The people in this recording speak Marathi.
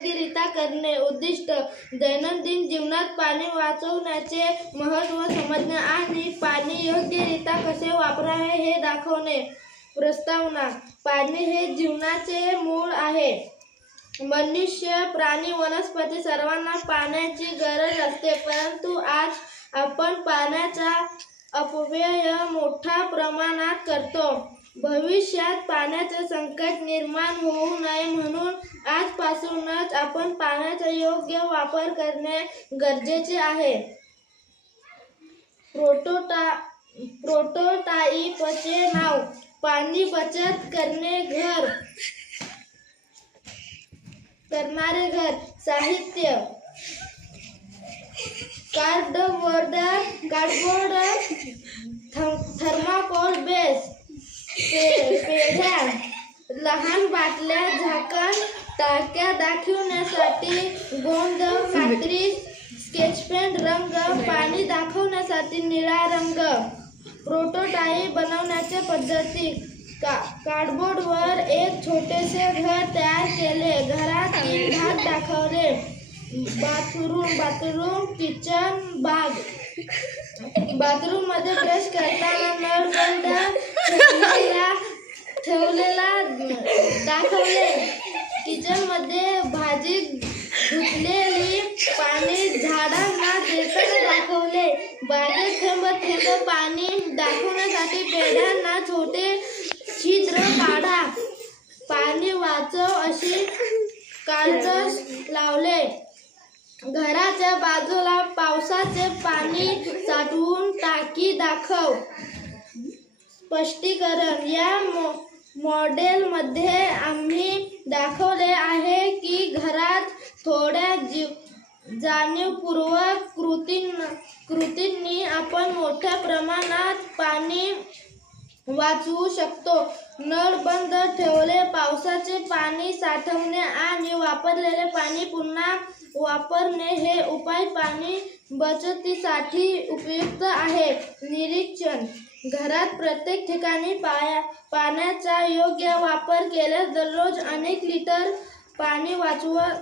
योग्यरित्या करणे. उद्दिष्ट: दैनंदिन जीवनात पाणी वाचवण्याचे महत्त्व समजणे आणि पाणी योग्यरित्या कसे वापरावे हे दाखवणे. प्रस्तावना: पाणी हे जीवनाचे मूळ आहे. मनुष्य, प्राणी, वनस्पती सर्वांना पाण्याची गरज असते, परंतु आज आपण पाण्याचा अपव्यय मोठ्या प्रमाणात करतो. भविष्यात पाण्याचे संकट निर्माण होऊ नये म्हणून आजपासूनच आपण पाण्याचा योग्य वापर करणे गरजेचे आहे. प्रोटोटाइपचे नाव: पाणी बचत करणारे घर. साहित्य: कार्डबोर्ड, थर्माकोल बेस, पेढ्या, लहान बाटल्या, झाकण, टाक्या दाखविण्यासाठी गोंद, कात्री, स्केचपेन, रंग, पाणी दाखविण्यासाठी निळा रंग. प्रोटोटाइप बनवण्याच्या पद्धती: कार्डबोर्डवर एक छोटेसे घर तयार केले. घरात 3 भाग दाखवले. बाथरूम, किचन, बाग. बाथरूममध्ये ब्रश करताना नळ बंद ठेवलेला दाखवले. किचनमध्ये भाजी धुतलेली पाणी झाडांना देताना दाखवले. बागेत थेंब थेंब पाणी दाखवण्यासाठी पेढ्यांना छोटे छिद्र पाडा. पाणी वाचव अशी कार्ड्स लावले. घराच्या बाजूला पावसाचे पाणी साठवून टाकी दाखव. स्पष्टीकरण: या मॉडेलमध्ये आम्ही दाखवले आहे की घरात थोड्या जाणीवपूर्वक कृतींनी आपण मोठ्या प्रमाणात पाणी वाचवू शकतो. नळ बंद ठेवणे, पावसाचे पाणी साठवणे आणि वापरलेले पाणी पुन्हा वापरणे हे उपाय पाणी बचतीसाठी उपयुक्त आहेत. निरीक्षण: घरात प्रत्येक ठिकाणी पाण्याचा योग्य वापर केल्यास दररोज अनेक लिटर पाणी वाचवता